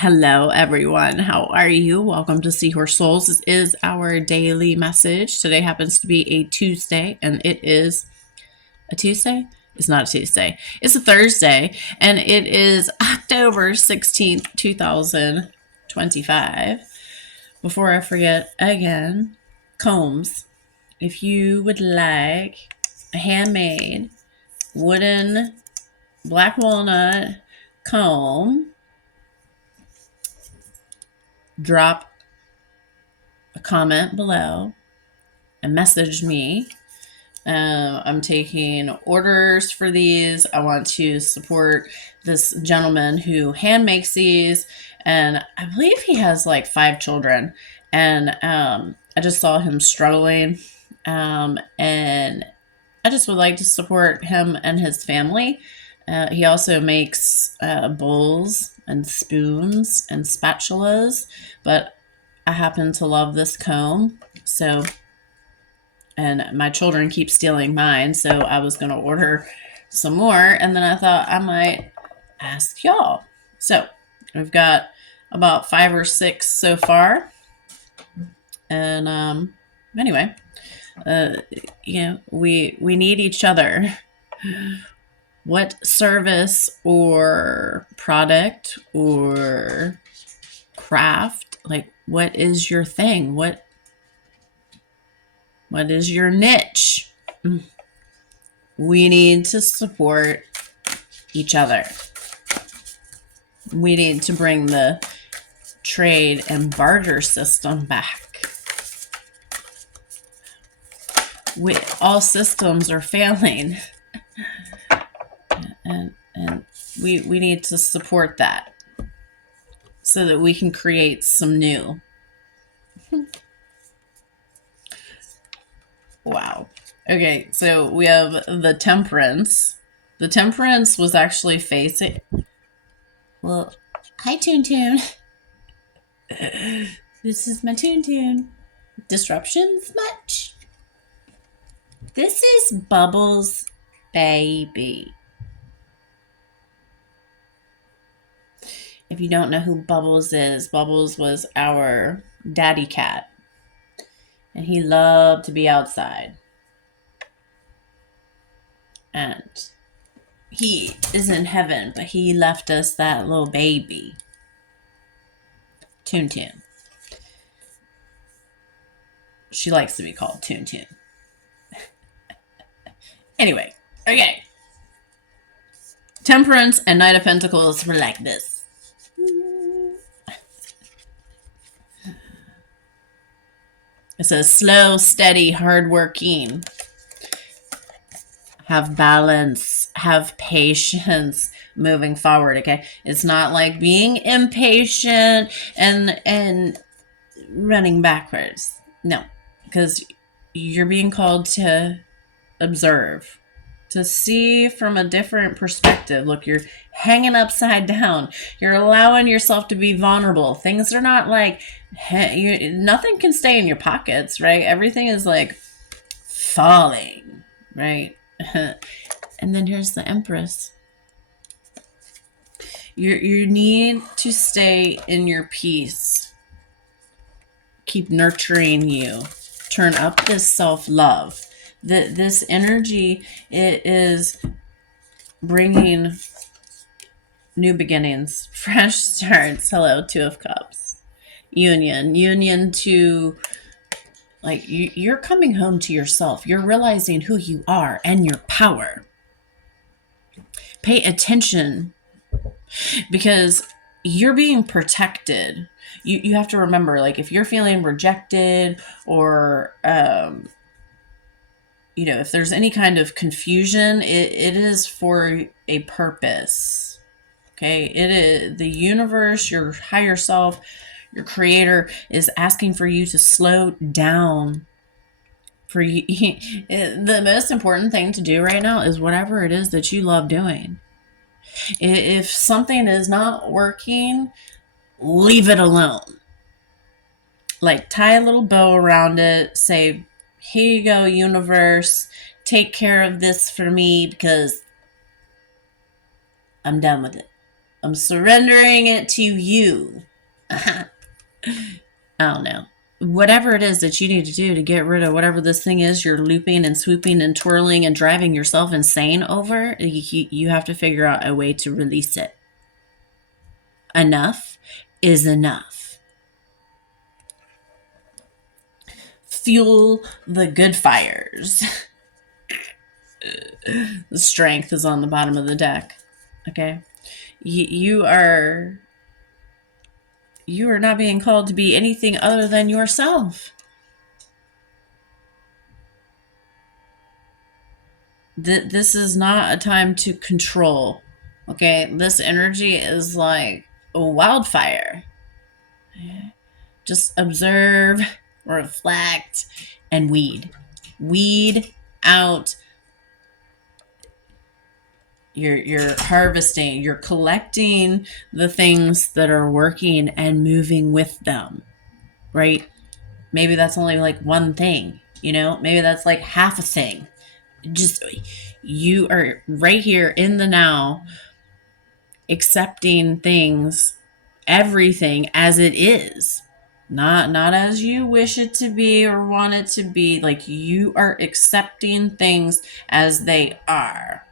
Hello, everyone. How are you? Welcome to Seahorse Souls. This is our daily message. Today happens to be a Tuesday, and it is a Tuesday? It's not a Tuesday. It's a Thursday, and it is October 16th, 2025. Before I forget again, combs. If you would like a handmade wooden black walnut comb, drop a comment below and message me. I'm taking orders for these. I want to support this gentleman who hand makes these, and I believe he has like 5 children. And I just saw him struggling, and I just would like to support him and his family. He also makes bowls and spoons and spatulas, but I happen to love this comb, so, and my children keep stealing mine, so I was going to order some more, and then I thought I might ask y'all. So we've got about 5 or 6 so far, and anyway, we need each other. What service or product or craft, like, what is your thing? What is your niche? We need to support each other. We need to bring the trade and barter system back. All systems are failing. And we need to support that so that we can create some new. Wow. Okay, so we have the Temperance. The Temperance was actually facing... Well, hi, Toon Toon. This is my Toon Toon. Disruptions much? This is Bubbles' baby. If you don't know who Bubbles is, Bubbles was our daddy cat. And he loved to be outside. And he is in heaven, but he left us that little baby. Toon Toon. She likes to be called Toon Toon. Anyway, okay. Temperance and Knight of Pentacles were like this. It says slow, steady, hardworking. Have balance, have patience moving forward, okay? It's not like being impatient and running backwards. No, because you're being called to observe, to see from a different perspective. Look, you're hanging upside down. You're allowing yourself to be vulnerable. Things are not like, nothing can stay in your pockets, right? Everything is like falling, right? And then here's the Empress. You need to stay in your peace. Keep nurturing you. Turn up this self-love. This energy, it is bringing new beginnings, fresh starts. Hello, 2 of Cups. Union to, like, you're coming home to yourself. You're realizing who you are and your power. Pay attention, because you're being protected. You have to remember, like, if you're feeling rejected or if there's any kind of confusion, it is for a purpose. Okay, it is the universe, your higher self, your creator is asking for you to slow down. For you, the most important thing to do right now is whatever it is that you love doing. If something is not working, leave it alone. Like, tie a little bow around it. Say, here you go, universe. Take care of this for me, because I'm done with it. I'm surrendering it to you. I don't know. Whatever it is that you need to do to get rid of whatever this thing is you're looping and swooping and twirling and driving yourself insane over, you have to figure out a way to release it. Enough is enough. Fuel the good fires. The strength is on the bottom of the deck. Okay? You are not being called to be anything other than yourself. This is not a time to control. Okay? This energy is like a wildfire. Just observe, reflect, and weed. Weed out. You're harvesting, you're collecting the things that are working and moving with them, right? Maybe that's only like one thing, maybe that's like half a thing. Just, you are right here in the now, accepting things, everything as it is, not as you wish it to be or want it to be. Like, you are accepting things as they are.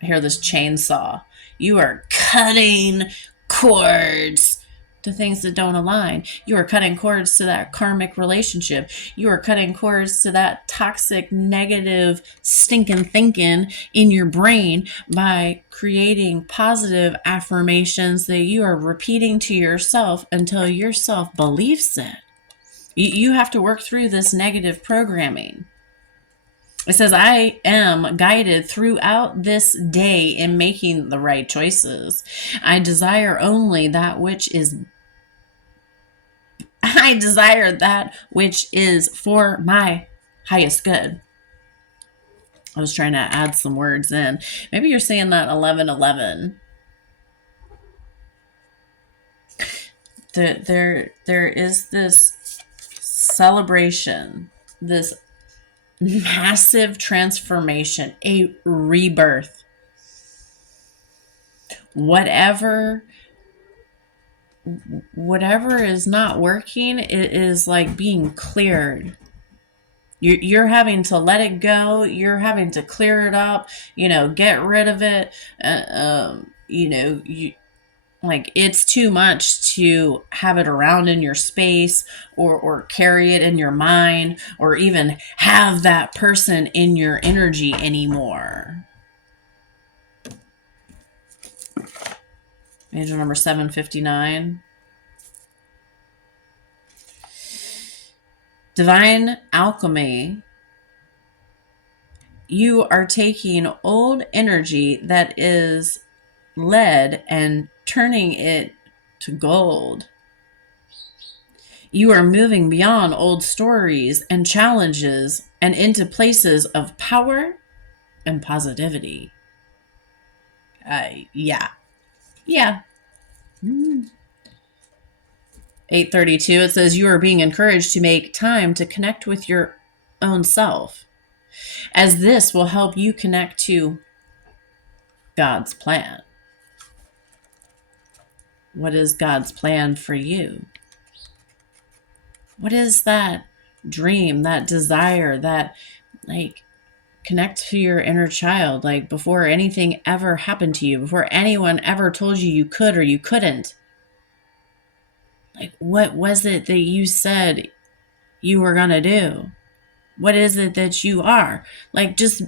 I hear this chainsaw. You are cutting cords to things that don't align. You are cutting cords to that karmic relationship. You are cutting cords to that toxic, negative, stinking thinking in your brain by creating positive affirmations that you are repeating to yourself until yourself believes it. You have to work through this negative programming. It says, I am guided throughout this day in making the right choices. I desire only that which is for my highest good. I was trying to add some words in. Maybe you're saying that 11:11. There is this celebration, this massive transformation, a rebirth. Whatever is not working, it is like being cleared. You're having to let it go. You're having to clear it up, get rid of it. Like, it's too much to have it around in your space or carry it in your mind or even have that person in your energy anymore. Angel number 759. Divine alchemy. You are taking old energy that is lead and turning it to gold. You are moving beyond old stories and challenges and into places of power and positivity. Yeah. 832, it says, you are being encouraged to make time to connect with your own self, as this will help you connect to God's plan. What is God's plan for you? What is that dream, that desire, that, like, connect to your inner child, like, before anything ever happened to you, before anyone ever told you you could or you couldn't. Like, what was it that you said you were going to do? What is it that you are? Like, just,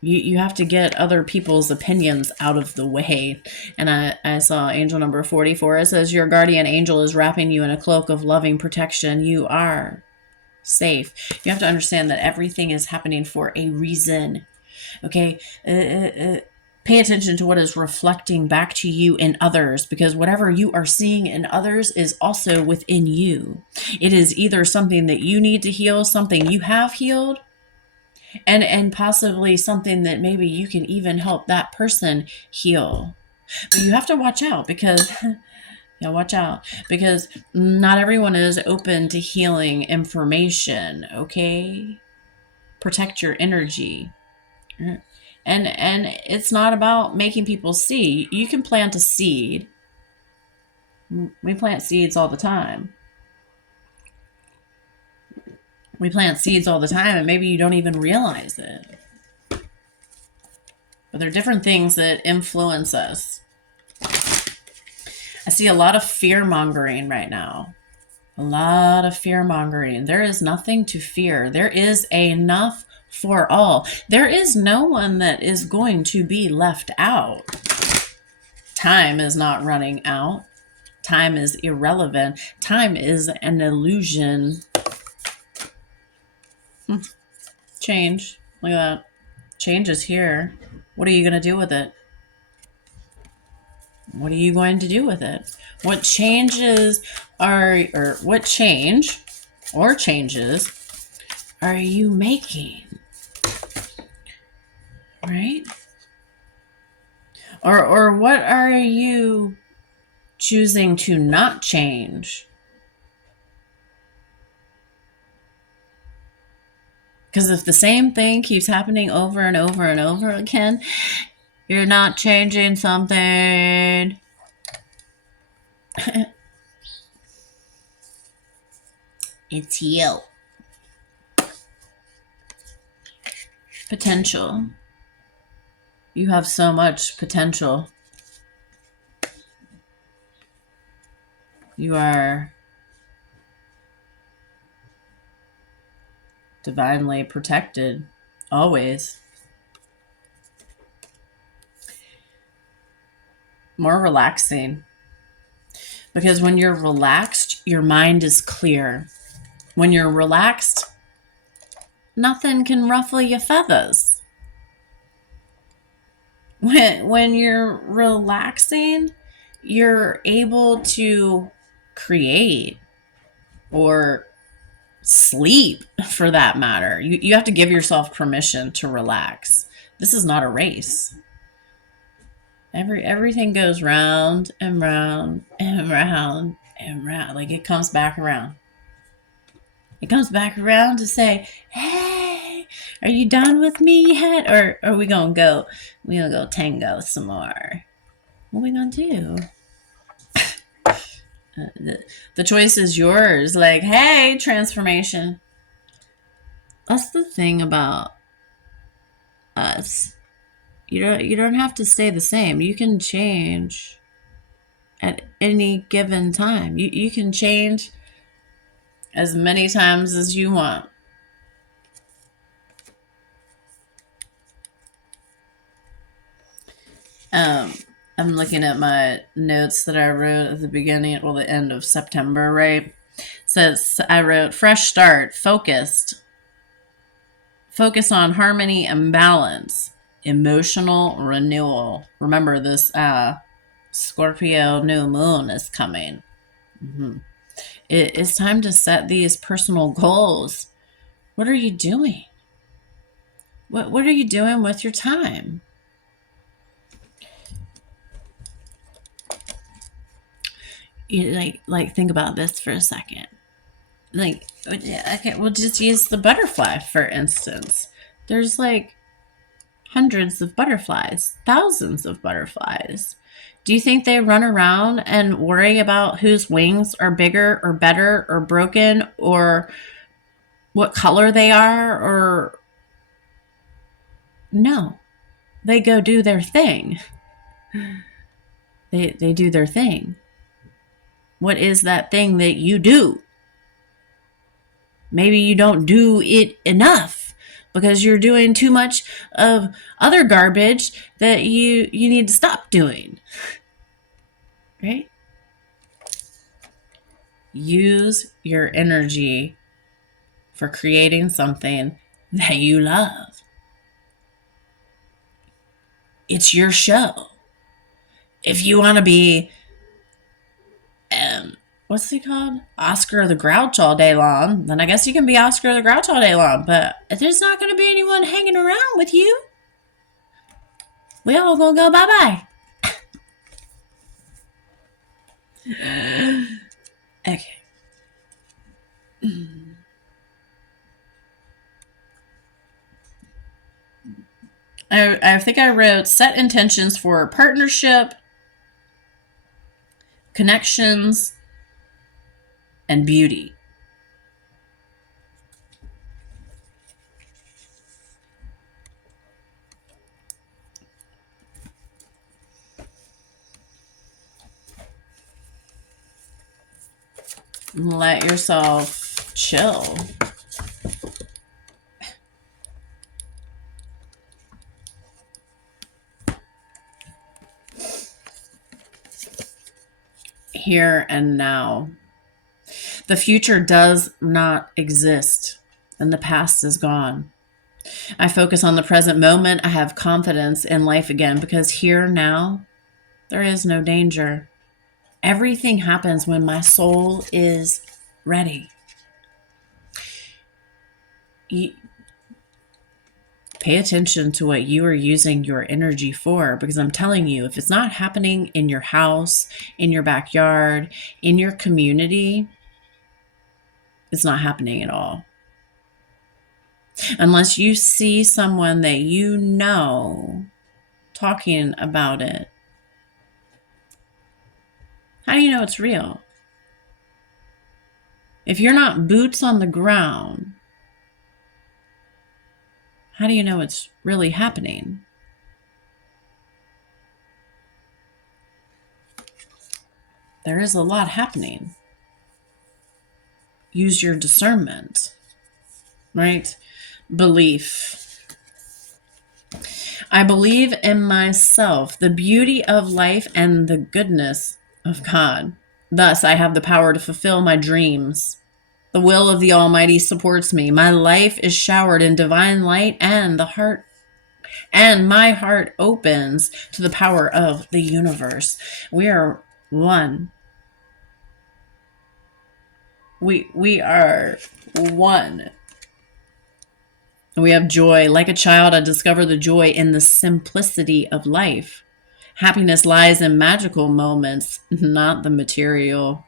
you have to get other people's opinions out of the way. And I saw angel number 44. It says, your guardian angel is wrapping you in a cloak of loving protection. You are safe. You have to understand that everything is happening for a reason. Okay? Pay attention to what is reflecting back to you in others, because whatever you are seeing in others is also within you. It is either something that you need to heal, something you have healed, and possibly something that maybe you can even help that person heal. But you have to watch out, because because not everyone is open to healing information. Okay? Protect your energy. And it's not about making people see. You can plant a seed. We plant seeds all the time. We plant seeds all the time, and maybe you don't even realize it. But there are different things that influence us. I see a lot of fear mongering right now. A lot of fear mongering. There is nothing to fear. There is enough for all. There is no one that is going to be left out. Time is not running out. Time is irrelevant. Time is an illusion. Change. Look at that. Change is here. What are you going to do with it? What are you going to do with it? What changes are, or what change or changes are you making? Right? Or what are you choosing to not change? Because if the same thing keeps happening over and over and over again, you're not changing something. It's you. Potential. You have so much potential. You are divinely protected, always. More relaxing. Because when you're relaxed, your mind is clear. When you're relaxed, nothing can ruffle your feathers. When you're relaxing, you're able to create or sleep, for that matter. You have to give yourself permission to relax. This is not a race. Everything goes round and round and round and round. Like, it comes back around. It comes back around to say, hey, are you done with me yet? Or are we gonna go tango some more? What are we gonna do? The choice is yours. Like, hey, transformation. That's the thing about us. You don't have to stay the same. You can change at any given time. You can change as many times as you want. I'm looking at my notes that I wrote at the beginning, well, the end of September, right? Says I wrote fresh start, focused. Focus on harmony and balance. Emotional renewal. Remember, this Scorpio new moon is coming. It's time to set these personal goals. What are you doing? What are you doing with your time? You like think about this for a second. Like, okay, we'll just use the butterfly for instance. There's like hundreds of butterflies, thousands of butterflies. Do you think they run around and worry about whose wings are bigger or better or broken or what color they are? Or no, they go do their thing. They do their thing. What is that thing that you do? Maybe you don't do it enough because you're doing too much of other garbage that you need to stop doing. Right? Use your energy for creating something that you love. It's your show. If you want to be, what's it called? Oscar the Grouch all day long, then I guess you can be Oscar the Grouch all day long. But there's not going to be anyone hanging around with you. We all gonna go bye-bye. Okay. I think I wrote set intentions for partnership, connections, and beauty. Let yourself chill. Here and now. The future does not exist, and the past is gone. I focus on the present moment. I have confidence in life again because here now, there is no danger. Everything happens when my soul is ready. Pay attention to what you are using your energy for, because I'm telling you, if it's not happening in your house, in your backyard, in your community, it's not happening at all. Unless you see someone that you know talking about it. How do you know it's real? If you're not boots on the ground, how do you know it's really happening? There is a lot happening. Use your discernment, right? Belief. I believe in myself, the beauty of life, and the goodness of God. Thus, I have the power to fulfill my dreams. The will of the Almighty supports me. My life is showered in divine light, and my heart opens to the power of the universe. We are one. We are one. We have joy. Like a child, I discover the joy in the simplicity of life. Happiness lies in magical moments, not the material.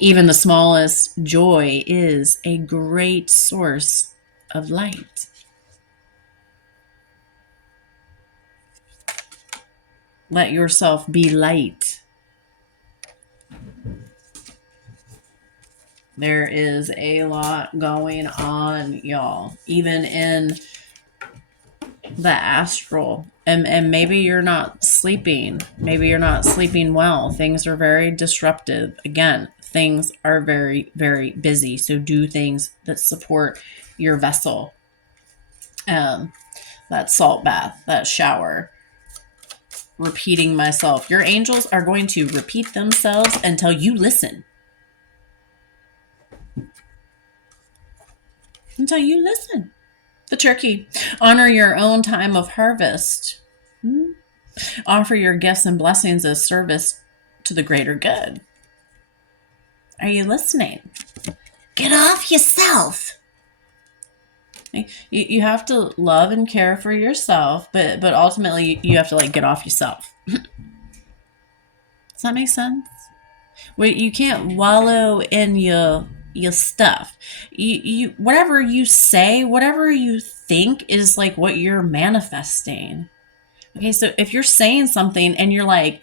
Even the smallest joy is a great source of light. Let yourself be light. There is a lot going on, y'all, even in the astral. And maybe you're not sleeping. Maybe you're not sleeping well. Things are very disruptive. Again, things are very, very busy. So do things that support your vessel. That salt bath, that shower, repeating myself. Your angels are going to repeat themselves until you listen. Until you listen. The turkey. Honor your own time of harvest. Offer your gifts and blessings as service to the greater good. Are you listening? Get off yourself. You have to love and care for yourself, but ultimately you have to get off yourself. Does that make sense? Wait, you can't wallow in your stuff. You whatever you say, whatever you think is what you're manifesting. Okay, so if you're saying something and you're like,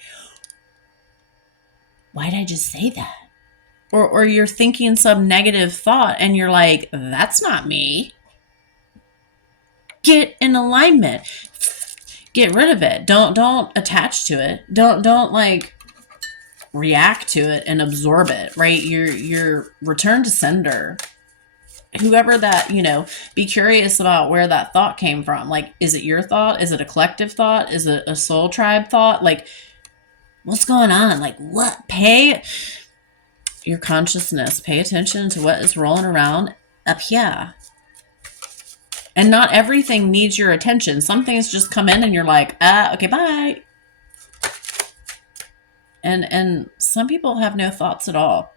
why did I just say that? Or you're thinking some negative thought and you're like, that's not me. Get in alignment. Get rid of it. Don't attach to it. Don't react to it and absorb it, right? You're return to sender. Whoever that, be curious about where that thought came from. Is it your thought? Is it a collective thought? Is it a soul tribe thought? What's going on? What? Pay your consciousness. Pay attention to what is rolling around up here. And not everything needs your attention. Some things just come in and you're like, okay, bye. And some people have no thoughts at all.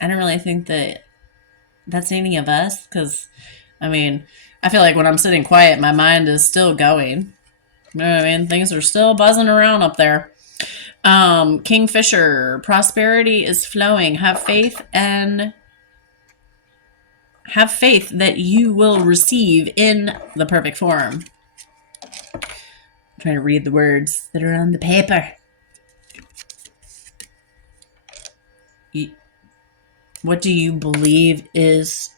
I don't really think that that's any of us, because, I feel like when I'm sitting quiet, my mind is still going. You know what I mean? Things are still buzzing around up there. Kingfisher, prosperity is flowing. Have faith and have faith that you will receive in the perfect form. I'm trying to read the words that are on the paper. What do you believe is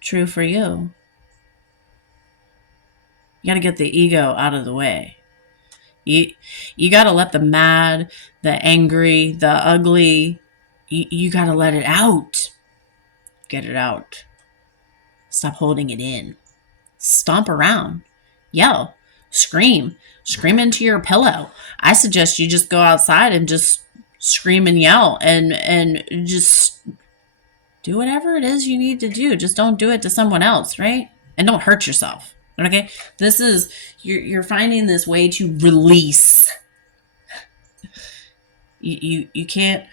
true for you? You got to get the ego out of the way. You got to let the mad, the angry, the ugly, you got to let it out. Get it out. Stop holding it in. Stomp around. Yell. Scream. Scream into your pillow. I suggest you just go outside and just scream and yell and just do whatever it is you need to do. Just don't do it to someone else, right? And don't hurt yourself. Okay? This is, you're finding this way to release. You can't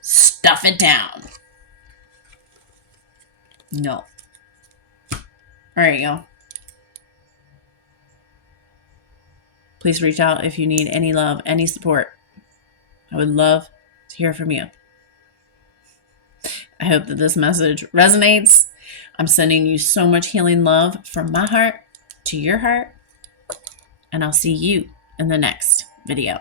stuff it down. No. All right, y'all. Please reach out if you need any love, any support. I would love to hear from you. I hope that this message resonates. I'm sending you so much healing love from my heart to your heart. And I'll see you in the next video.